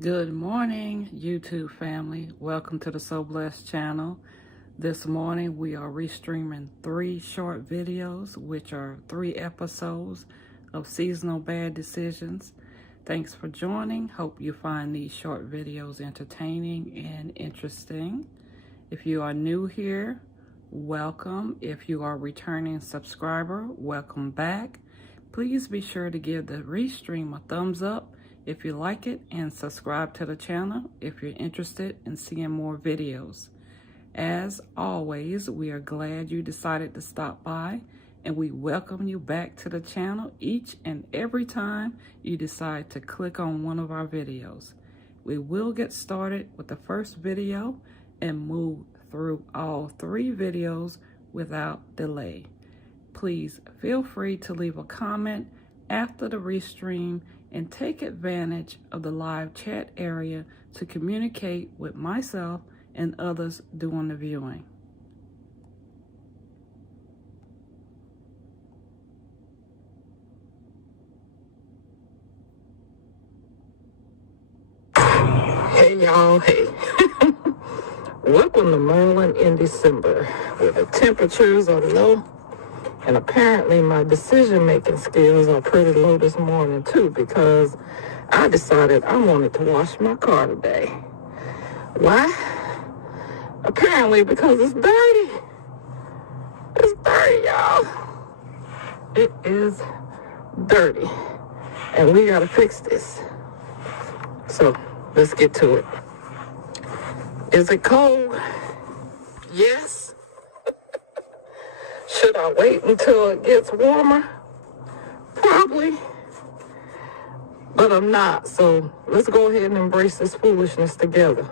Good morning, YouTube family. Welcome to the SoBlezz channel. This morning we are restreaming 3 short videos, which are 3 episodes of Seasonal Bad Decisions. Thanks for joining. Hope you find these short videos entertaining and interesting. If you are new here, welcome. If you are a returning subscriber, welcome back. Please be sure to give the restream a thumbs up if you like it, and subscribe to the channel if you're interested in seeing more videos. As always, we are glad you decided to stop by, and we welcome you back to the channel each and every time you decide to click on one of our videos. We will get started with the first video and move through all 3 videos without delay. Please feel free to leave a comment after the restream and take advantage of the live chat area to communicate with myself and others during the viewing. Hey y'all, hey. Welcome to Maryland in December, where the temperatures are low. And apparently my decision-making skills are pretty low this morning too, because I decided I wanted to wash my car today. Why? Apparently because it's dirty. It's dirty, y'all. It is dirty. And we gotta fix this. So let's get to it. Is it cold? Yes. Should I wait until it gets warmer? Probably. But I'm not, so let's go ahead and embrace this foolishness together.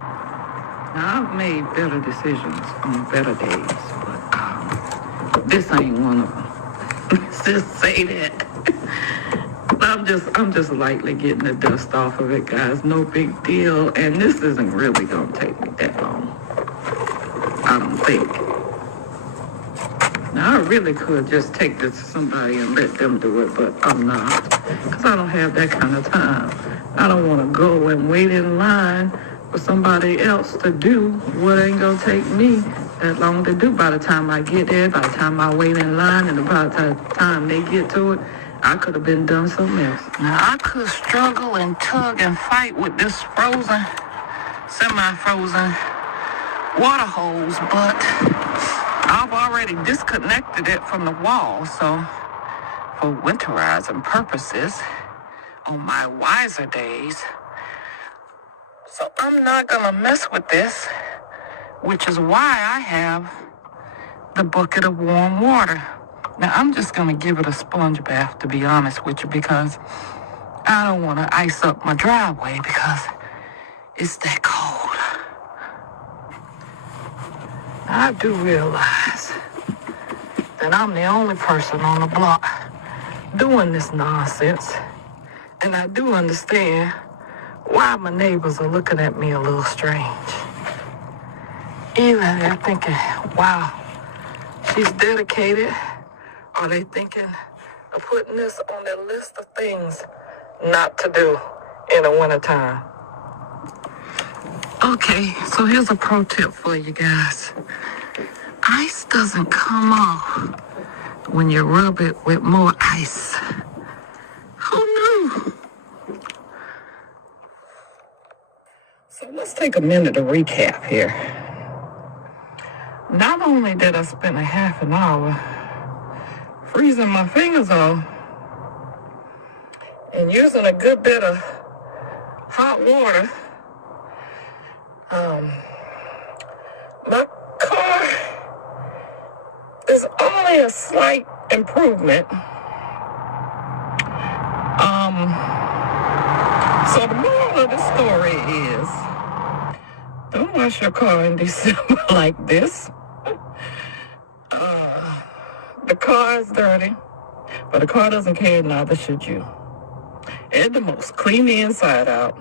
Now, I've made better decisions on better days, but this ain't one of them. Let's just say that. I'm just lightly getting the dust off of it, guys. No big deal, and this isn't really gonna take me that long. I don't think. Now, I really could just take this to somebody and let them do it, but I'm not, because I don't have that kind of time. I don't want to go and wait in line for somebody else to do what ain't going to take me that long to do. By the time I get there, by the time I wait in line, and by the time they get to it, I could have been done something else. Now, I could struggle and tug and fight with this frozen, semi-frozen water hose, but I've already disconnected it from the wall, so for winterizing purposes, on my wiser days, so I'm not gonna mess with this, which is why I have the bucket of warm water. Now, I'm just gonna give it a sponge bath, to be honest with you, because I don't want to ice up my driveway because it's that cold. I do realize that I'm the only person on the block doing this nonsense. And I do understand why my neighbors are looking at me a little strange. Either they're thinking, wow, she's dedicated, or they thinking of putting this on their list of things not to do in the wintertime. Okay, so here's a pro tip for you guys. Ice doesn't come off when you rub it with more ice. Oh no! So let's take a minute to recap here. Not only did I spend a half an hour freezing my fingers off and using a good bit of hot water, my car is only a slight improvement. So the moral of the story is, don't wash your car in December like this. The car is dirty, but the car doesn't care, neither should you. At the most, clean the inside out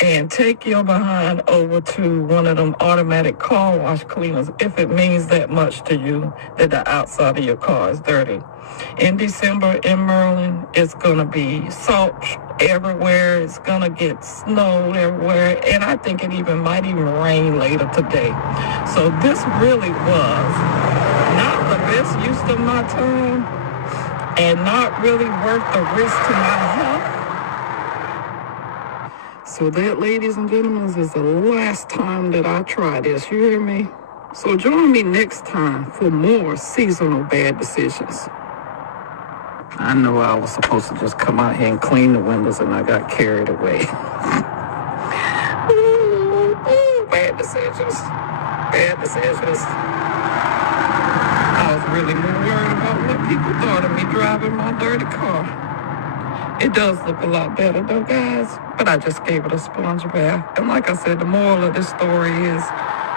and take your behind over to one of them automatic car wash cleaners if it means that much to you that the outside of your car is dirty. In December in Maryland, it's going to be salt everywhere. It's going to get snow everywhere. And I think it might even rain later today. So this really was not the best use of my time and not really worth the risk to my health. So that, ladies and gentlemen, is the last time that I try this. You hear me? So join me next time for more seasonal bad decisions. I know I was supposed to just come out here and clean the windows and I got carried away. Bad decisions. Bad decisions. I was really more worried about what people thought of me driving my dirty car. It does look a lot better though, guys, but I just gave it a sponge bath. And like I said, the moral of this story is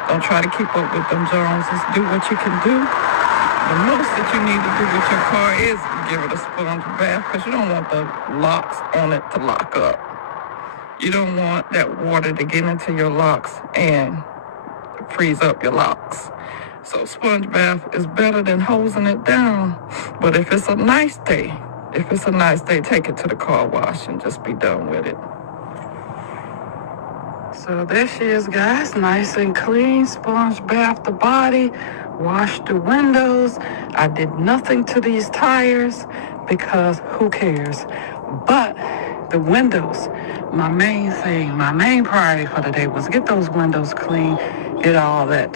don't try to keep up with them Joneses. Do what you can do. The most that you need to do with your car is give it a sponge bath because you don't want the locks on it to lock up. You don't want that water to get into your locks and freeze up your locks. So sponge bath is better than hosing it down. But if it's a nice day, take it to the car wash and just be done with it. So there she is, guys, nice and clean, sponge bath the body, washed the windows. I did nothing to these tires because who cares? But the windows, my main priority for the day was get those windows clean, get all that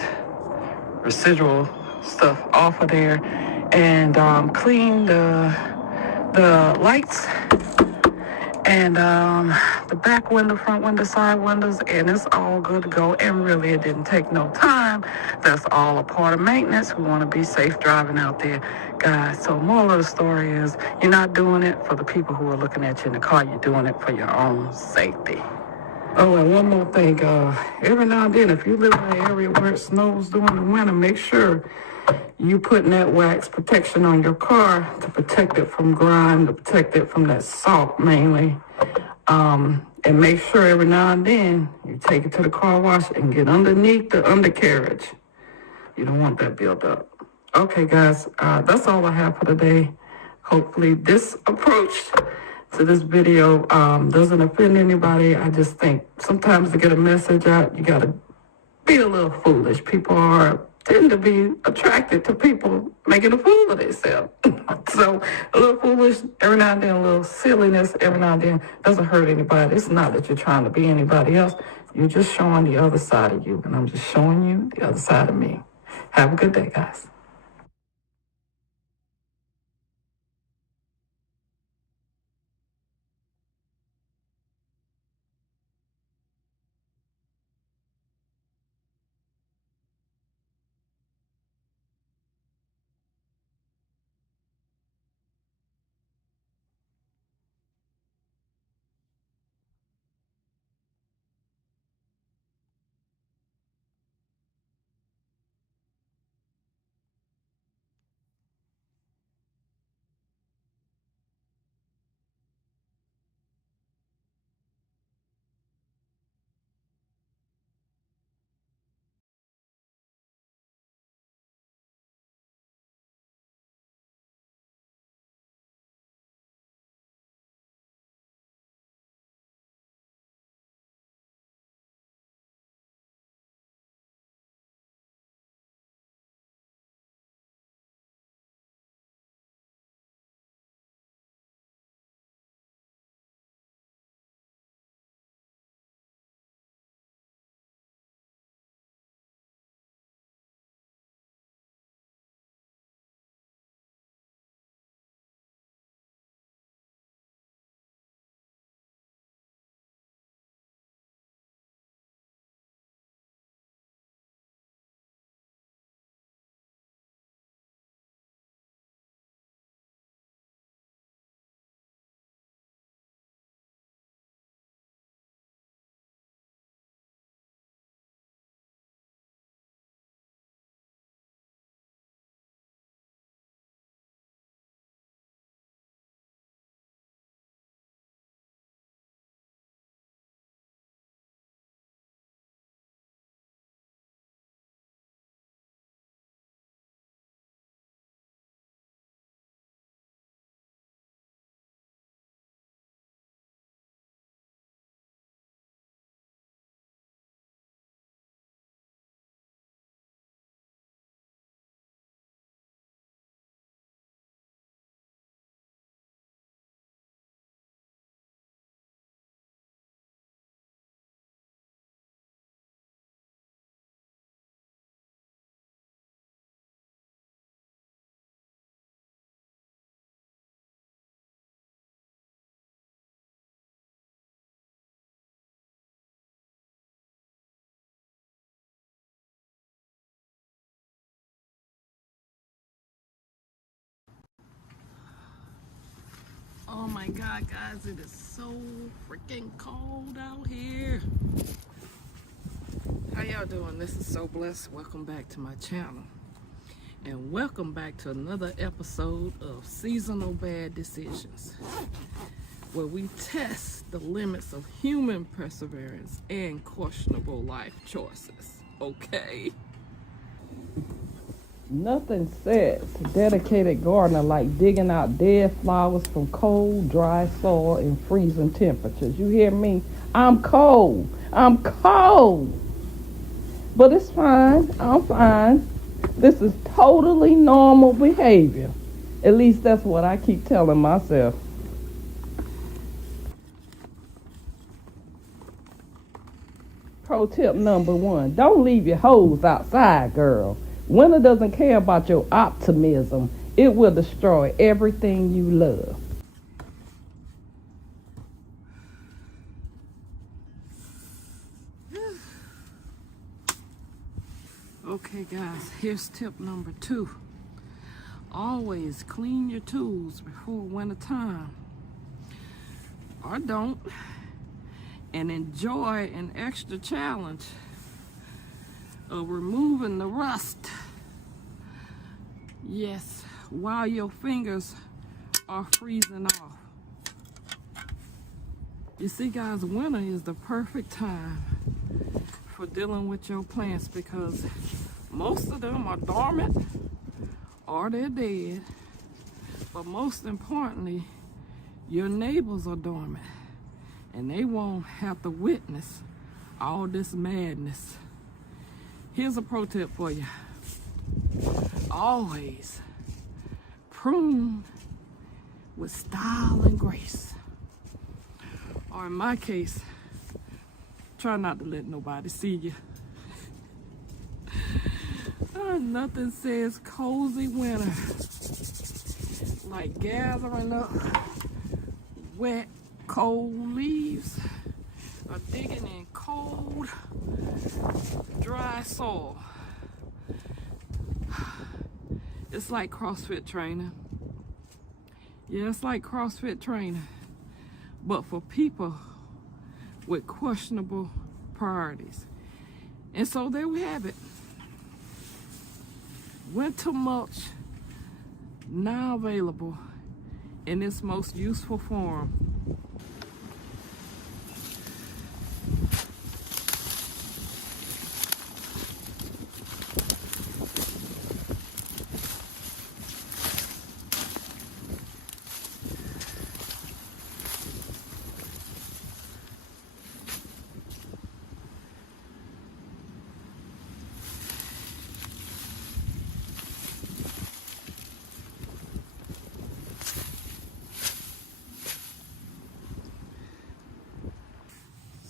residual stuff off of there, and clean the lights and the back window, front window, side windows, and it's all good to go. And really, it didn't take no time. That's all a part of maintenance. We want to be safe driving out there, guys. So moral of the story is you're not doing it for the people who are looking at you in the car. You're doing it for your own safety. Oh, and one more thing. Every now and then, if you live in an area where it snows during the winter, make sure you putting that wax protection on your car to protect it from grime, to protect it from that salt mainly. And make sure every now and then you take it to the car wash and get underneath the undercarriage. You don't want that built up. Okay, guys, that's all I have for today. Hopefully this approach to this video doesn't offend anybody. I just think sometimes to get a message out, you got to be a little foolish. People tend to be attracted to people making a fool of themselves. So a little foolish every now and then, a little silliness every now and then doesn't hurt anybody. It's not that you're trying to be anybody else. You're just showing the other side of you, and I'm just showing you the other side of me. Have a good day, guys. my God, guys, it is so freaking cold out here. How y'all doing? This is SoBlezz. Welcome back to my channel. And welcome back to another episode of Seasonal Bad Decisions, where we test the limits of human perseverance and questionable life choices. Okay? Nothing says dedicated gardener like digging out dead flowers from cold, dry soil in freezing temperatures. You hear me? I'm cold. I'm cold. But it's fine. I'm fine. This is totally normal behavior. At least that's what I keep telling myself. Pro tip number 1. Don't leave your hose outside, girl. Winter doesn't care about your optimism. It will destroy everything you love. Okay, guys, here's tip number 2. Always clean your tools before winter time. Or don't. And enjoy an extra challenge of removing the rust. Yes, while your fingers are freezing off. You see, guys, winter is the perfect time for dealing with your plants because most of them are dormant or they're dead. But most importantly, your neighbors are dormant and they won't have to witness all this madness. Here's a pro tip for you. Always prune with style and grace. Or in my case, try not to let nobody see you. Nothing says cozy winter like gathering up wet, cold leaves or digging in cold, dry soil. It's like CrossFit training. Yeah, it's like CrossFit training, but for people with questionable priorities. And so there we have it. Winter mulch now available in its most useful form.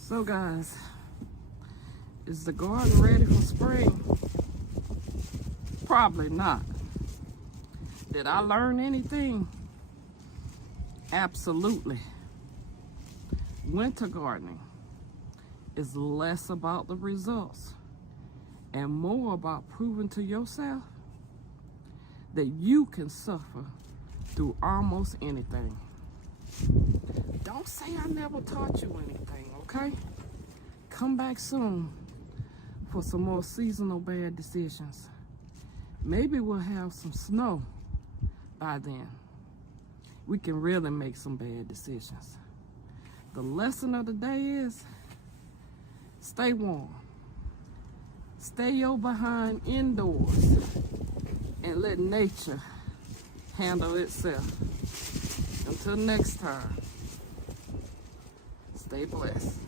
So guys, is the garden ready for spring? Probably not. Did I learn anything? Absolutely. Winter gardening is less about the results and more about proving to yourself that you can suffer through almost anything. Don't say I never taught you anything, okay? Come back soon for some more seasonal bad decisions. Maybe we'll have some snow by then. We can really make some bad decisions. The lesson of the day is stay warm. Stay your behind indoors and let nature handle itself. Until next time, stay blessed.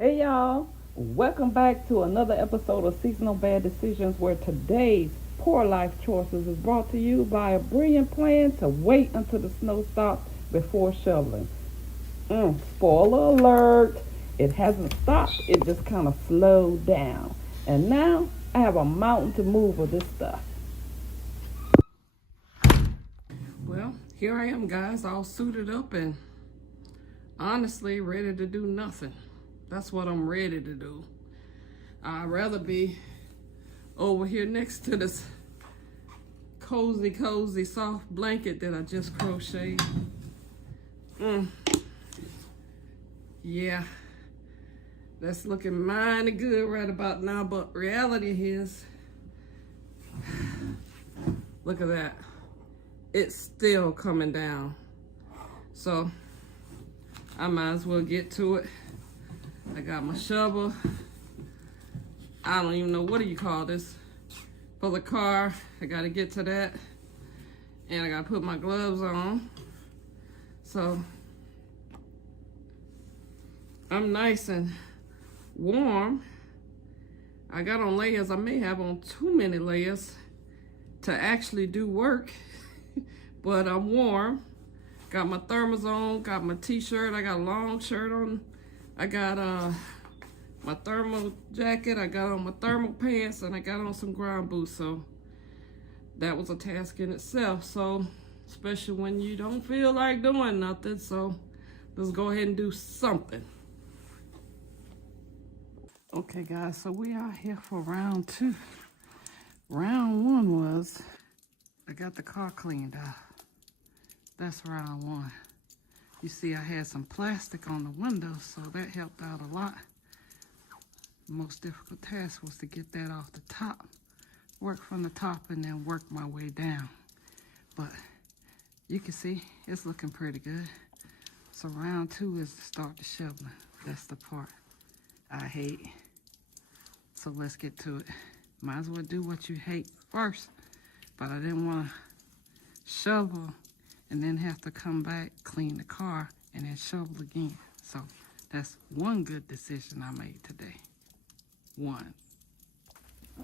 Hey y'all, Welcome back to another episode of Seasonal Bad Decisions, where today's poor life choices is brought to you by a brilliant plan to wait until the snow stops before shoveling. Spoiler alert, it hasn't stopped, it just kind of slowed down. And now I have a mountain to move of this stuff. Well, here I am, guys, all suited up and honestly ready to do nothing. That's what I'm ready to do. I'd rather be over here next to this cozy soft blanket that I just crocheted. Yeah, that's looking mighty good right about now, but reality is, look at that. It's still coming down. So I might as well get to it. I got my shovel. I don't even know, what do you call this? For the car, I gotta get to that. And I gotta put my gloves on. So I'm nice and warm. I got on layers. I may have on too many layers to actually do work, but I'm warm. Got my thermals on, got my t-shirt, I got a long shirt on. I got my thermal jacket, I got on my thermal pants, and I got on some ground boots. So that was a task in itself. So especially when you don't feel like doing nothing. So let's go ahead and do something. Okay, guys, so we are here for round 2. Round 1 was, I got the car cleaned out. That's round 1. You see, I had some plastic on the windows, so that helped out a lot. The most difficult task was to get that off the top. Work from the top and then work my way down. But you can see, it's looking pretty good. So round 2 is to start the shoveling. That's the part I hate. So let's get to it. Might as well do what you hate first. But I didn't want to shovel and then have to come back, clean the car, and then shovel again. So that's one good decision I made today. One.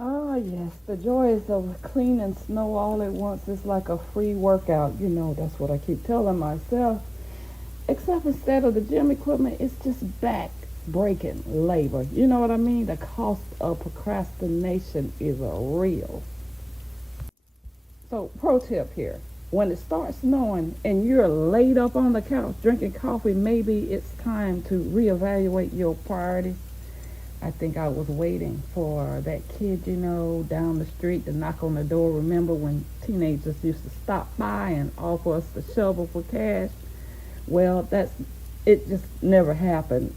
Oh yes, the joys of cleaning snow all at once is like a free workout. You know, that's what I keep telling myself. Except instead of the gym equipment, it's just back-breaking labor. You know what I mean? The cost of procrastination is a real. So, pro tip here. When it starts snowing and you're laid up on the couch drinking coffee, maybe it's time to reevaluate your priorities. I think I was waiting for that kid, you know, down the street to knock on the door. Remember when teenagers used to stop by and offer us the shovel for cash? Well, it just never happened.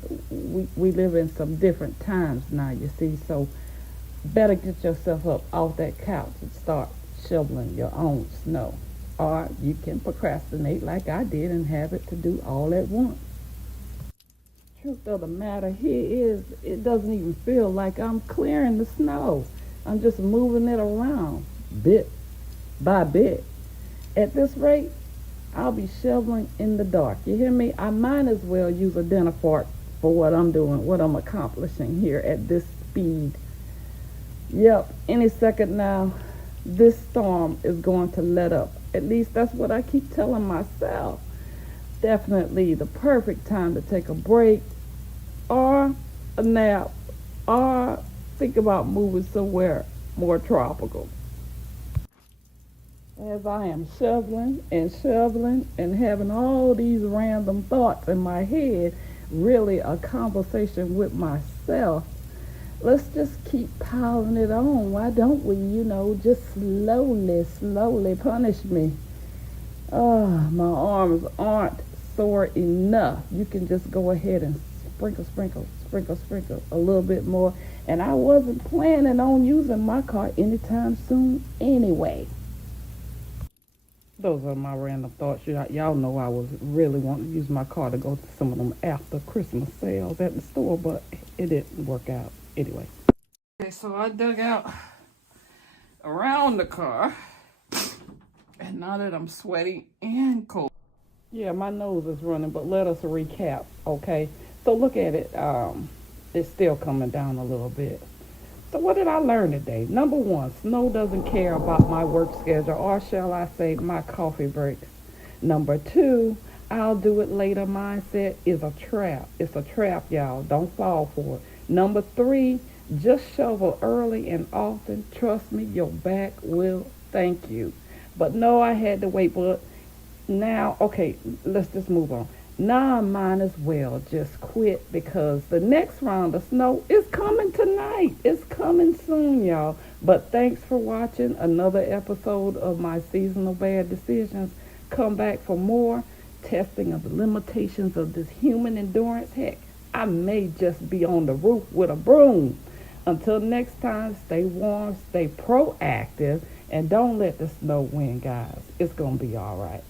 We live in some different times now, you see, so better get yourself up off that couch and start shoveling your own snow. Or you can procrastinate like I did and have it to do all at once. Truth of the matter here is, it doesn't even feel like I'm clearing the snow. I'm just moving it around bit by bit. At this rate, I'll be shoveling in the dark. You hear me? I might as well use a dinner fork for what I'm doing, what I'm accomplishing here at this speed. Yep, any second now, this storm is going to let up. At least that's what I keep telling myself. Definitely the perfect time to take a break or a nap or think about moving somewhere more tropical. As I am shoveling and having all these random thoughts in my head, really a conversation with myself, let's just keep piling it on. Why don't we, just slowly punish me? My arms aren't sore enough. You can just go ahead and sprinkle a little bit more. And I wasn't planning on using my car anytime soon anyway. Those are my random thoughts. Y'all know I was really wanting to use my car to go to some of them after Christmas sales at the store, but it didn't work out anyway. Okay, so I dug out around the car, and now that I'm sweaty and cold. Yeah, my nose is running, but let us recap, okay? So look at it. It's still coming down a little bit. So what did I learn today? Number one, snow doesn't care about my work schedule, or shall I say my coffee breaks. Number two, I'll do it later mindset is a trap. It's a trap, y'all. Don't fall for it. Number three, just shovel early and often. Trust me, your back will thank you. But no, I had to wait. But now, okay, let's just move on. Now I might as well just quit because the next round of snow is coming tonight. It's coming soon, y'all. But thanks for watching another episode of my seasonal bad decisions. Come back for more testing of the limitations of this human endurance. Heck, I may just be on the roof with a broom. Until next time, stay warm, stay proactive, and don't let the snow win, guys. It's going to be all right.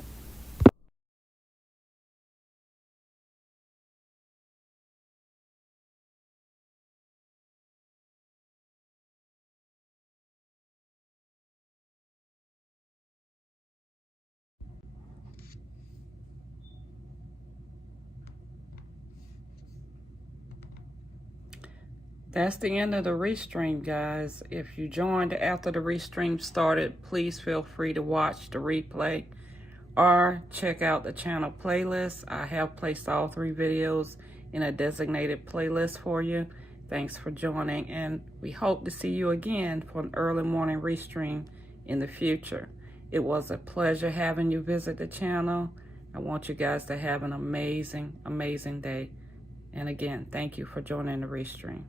That's the end of the Restream, guys. If you joined after the Restream started, please feel free to watch the replay or check out the channel playlist. I have placed all 3 videos in a designated playlist for you. Thanks for joining, and we hope to see you again for an early morning Restream in the future. It was a pleasure having you visit the channel. I want you guys to have an amazing, amazing day. And again, thank you for joining the Restream.